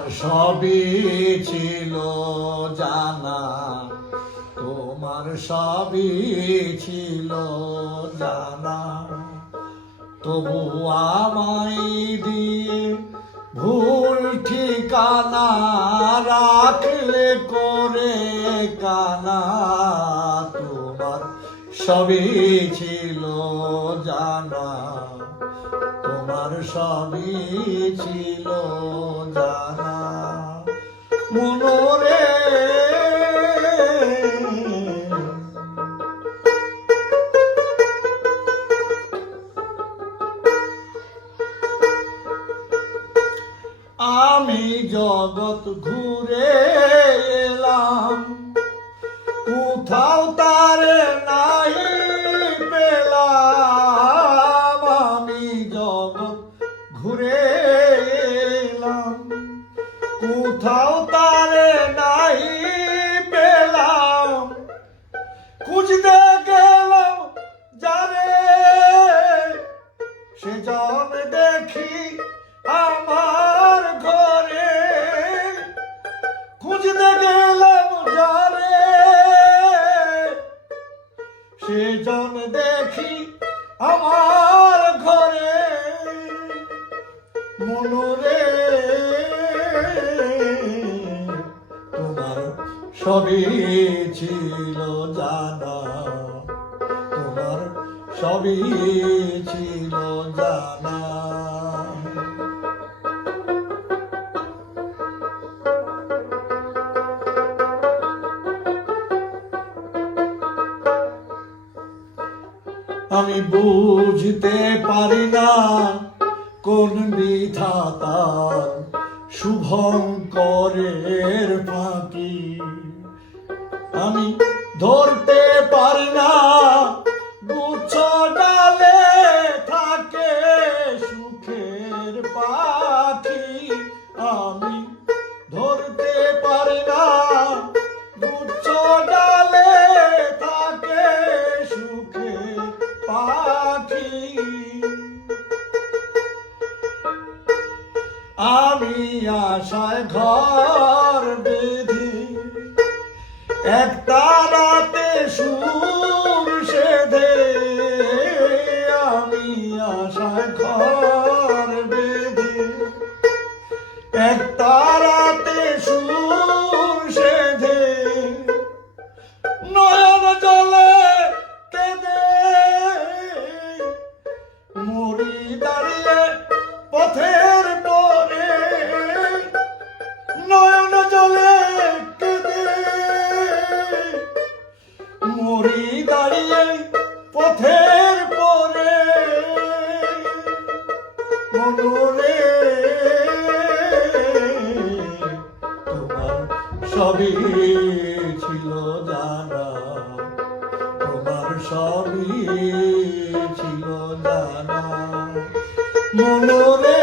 তোমার সবই ছিল জানা, তোমার সবই ছিল জানা, তবু আমায় দিয়ে ভুল ঠিকানা রাখলে করে কানা। তোমার সবই ছিল জানা, তোমার সবই ছিল জানা। মনোরে আমি জগৎ ঘুরে এলাম, কোথাও তারে নাই পেলাম। আমি জগৎ ঘুরে এলাম, কোথাও তারে নাই পেলাম। খুঁজতে গেলাম যারে, সে জন দেখি আমার ঘরে। খুঁজতে গেলাম যারে, সে জন দেখি আমার ঘরে। মনোরে তোমার সবই ছিল জানা, তোমার সবই ছিল জানা। আমি বুঝতে পারি না কোন বিধাতার শুভঙ্করের ফাঁকি। আমি ধরতে পারি না গুচ্ছ ডালে থাকে সুখের পাখি। আমি ধরতে পারি না গুচ্ছ ডালে থাকে সুখের পাখি। আমি আশায় ঘর বেঁধে এক তারাতে সুর সেধে। আমি আশায় ঘর বেঁধে এক তারাতে সুর সেধে। নয়ন জলে কেঁদে মরি দাঁড়িয়ে পথের পরে। নয়ন জলে কেঁদে মরি দাঁড়িয়ে পথের পরে। মনোরে তোমার সবই ছিল জানা, তোমার সবই ছিল জানা। মনোরে